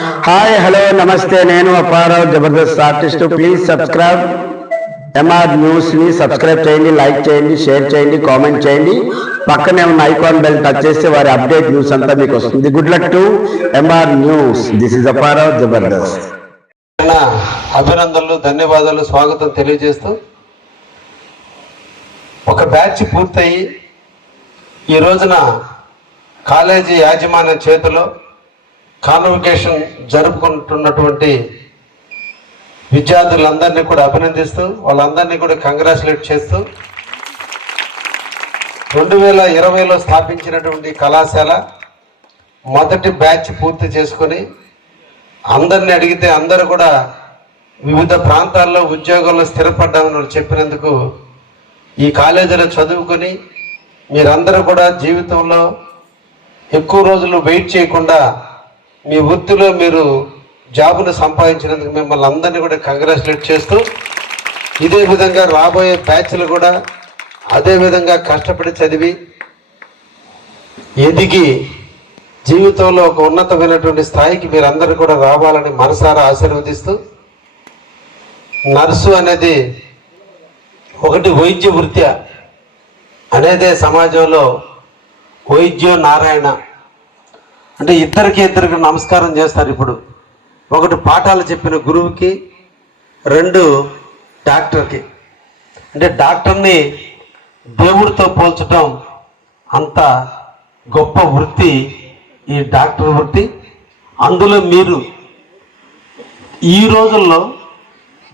Hi hello నమస్తే, నేను Apparao Jabardasth artist. Please subscribe MR news ని సబ్స్క్రైబ్ చేయండి, లైక్ చేయండి, షేర్ చేయండి, కామెంట్ చేయండి. పక్కనే ఉన్న ఐకాన్ బెల్ టచ్ చేస్తే వారి అప్డేట్ న్యూస్ అంతా మీకు వస్తుంది. Good luck to MR news. This is Apparao Jabardasth. అభినందనలు, ధన్యవాదాలు, స్వాగతం తెలియజేస్తూ ఒక బ్యాచ్ పూర్తయి ఈ రోజున కాలేజీ యాజమాన్యం చేతిలో కాన్వకేషన్ జరుపుకుంటున్నటువంటి విద్యార్థులందరినీ కూడా అభినందిస్తూ వాళ్ళందరినీ కూడా కంగ్రాచులేట్ చేస్తూ 2020లో స్థాపించినటువంటి కళాశాల మొదటి బ్యాచ్ పూర్తి చేసుకొని అందరిని అడిగితే అందరూ కూడా వివిధ ప్రాంతాల్లో ఉద్యోగాల్లో స్థిరపడ్డామని చెప్పినందుకు ఈ కాలేజీలో చదువుకొని మీరందరూ కూడా జీవితంలో ఎక్కువ రోజులు వెయిట్ చేయకుండా మీ వృత్తిలో మీరు జాబును సంపాదించినందుకు మిమ్మల్ని అందరినీ కూడా కంగ్రాచులేట్ చేస్తూ ఇదే విధంగా రాబోయే బ్యాచ్లు కూడా అదే విధంగా కష్టపడి చదివి ఎదిగి జీవితంలో ఒక ఉన్నతమైనటువంటి స్థాయికి మీరందరూ కూడా రావాలని మనసారా ఆశీర్వదిస్తూ, నర్సు అనేది ఒకటి వైద్య వృత్తి అనేదే సమాజంలో వైద్యో నారాయణ అంటే ఇద్దరికి నమస్కారం చేస్తారు. ఇప్పుడు ఒకటి పాఠాలు చెప్పిన గురువుకి, రెండు డాక్టర్కి. అంటే డాక్టర్ని దేవుడితో పోల్చడం అంత గొప్ప వృత్తి ఈ డాక్టర్ వృత్తి. అందులో మీరు ఈ రోజుల్లో